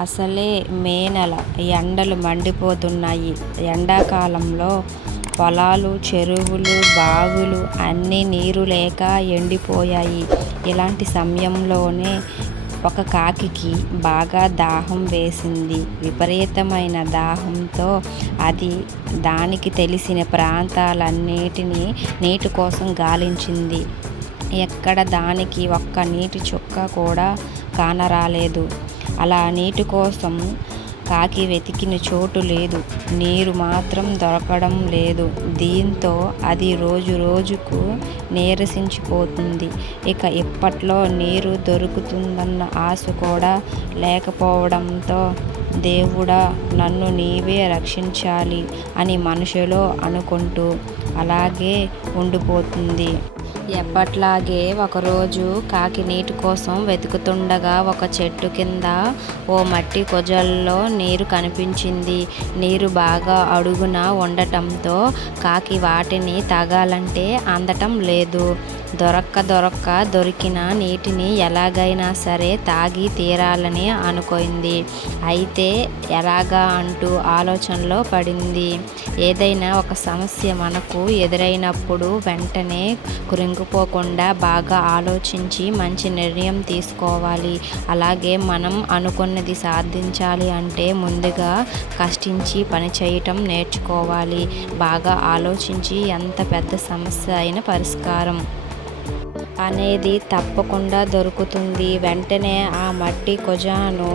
అసలే మే నెల, ఎండలు మండిపోతున్నాయి. ఎండాకాలంలో పొలాలు, చెరువులు, బావులు అన్నీ నీరు లేక ఎండిపోయాయి. ఇలాంటి సమయంలోనే ఒక కాకికి బాగా దాహం వేసింది. విపరీతమైన దాహంతో అది దానికి తెలిసిన ప్రాంతాలన్నిటినీ నీటి కోసం గాలించింది. ఎక్కడ దానికి ఒక్క నీటి చుక్క కూడా కానరాలేదు. అలా నీటి కోసం కాకి వెతికిన చోటు లేదు. నీరు మాత్రం దొరకడం లేదు. దీంతో అది రోజు రోజుకు నీరసించిపోతుంది. ఇక ఇప్పట్లో నీరు దొరుకుతుందన్న ఆశ కూడా లేకపోవడంతో దేవుడా, నన్ను నీవే రక్షించాలి అని మనసులో అనుకుంటూ అలాగే ఉండిపోతుంది. ఎప్పట్లాగే ఒకరోజు కాకి నీటి కోసం వెతుకుతుండగా ఒక చెట్టు కింద ఓ మట్టి కుజల్లో నీరు కనిపించింది. నీరు బాగా అడుగున ఉండటంతో కాకి వాటిని తాగాలంటే అందటం లేదు. దొరికిన నీటిని ఎలాగైనా సరే తాగి తీరాలని అనుకుంది. అయితే ఎలాగా అంటూ ఆలోచనలో పడింది. ఏదైనా ఒక సమస్య మనకు ఎదురైనప్పుడు వెంటనే కృంగిపోకుండా బాగా ఆలోచించి మంచి నిర్ణయం తీసుకోవాలి. అలాగే మనం అనుకున్నది సాధించాలి అంటే ముందుగా కష్టించి పని చేయటం నేర్చుకోవాలి. బాగా ఆలోచించి ఎంత పెద్ద సమస్య అయినా పరిష్కారం అనేది తప్పకుండా దొరుకుతుంది. వెంటనే ఆ మట్టి కుజాను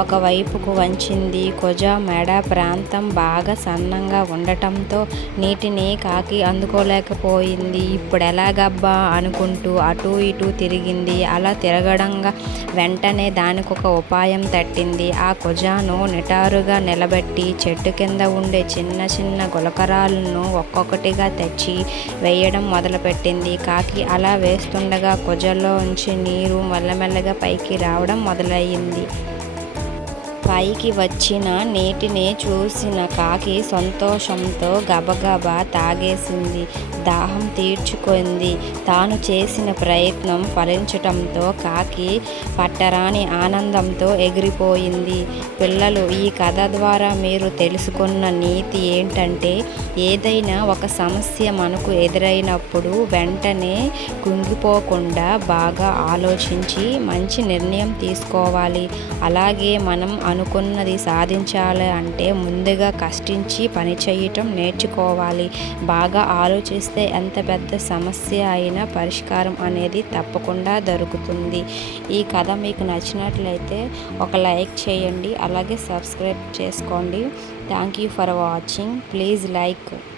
ఒకవైపుకు వంచింది. కుజ మెడ ప్రాంతం బాగా సన్నంగా ఉండటంతో నీటిని కాకి అందుకోలేకపోయింది. ఇప్పుడు ఎలాగబ్బా అనుకుంటూ అటూ ఇటూ తిరిగింది. అలా తిరగడంగా వెంటనే దానికొక ఉపాయం తట్టింది. ఆ కుజాను నిటారుగా నిలబెట్టి చెట్టు కింద ఉండే చిన్న చిన్న గులకరాలను ఒక్కొక్కటిగా తెచ్చి వేయడం మొదలుపెట్టింది. కాకి అలా వేస్తుండగా కుజల్లో ఉంచి నీరు మెల్లమెల్లగా పైకి రావడం మొదలయ్యింది. పైకి వచ్చిన నీటిని చూసిన కాకి సంతోషంతో గబగబా తాగేసింది. దాహం తీర్చుకుంది. తాను చేసిన ప్రయత్నం ఫలించటంతో కాకి పట్టరాని ఆనందంతో ఎగిరిపోయింది. పిల్లలు, ఈ కథ ద్వారా మీరు తెలుసుకున్న నీతి ఏంటంటే, ఏదైనా ఒక సమస్య మనకు ఎదురైనప్పుడు వెంటనే కుంగిపోకుండా బాగా ఆలోచించి మంచి నిర్ణయం తీసుకోవాలి. అలాగే మనం అనుకున్నది సాధించాలి అంటే ముందుగా కష్టించి పని చేయటం నేర్చుకోవాలి. బాగా ఆలోచిస్తే ఎంత పెద్ద సమస్య అయినా పరిష్కారం అనేది తప్పకుండా దొరుకుతుంది. ఈ కథ మీకు నచ్చినట్లయితే ఒక లైక్ చేయండి. అలాగే సబ్స్క్రైబ్ చేసుకోండి. Thank you for watching. Please like.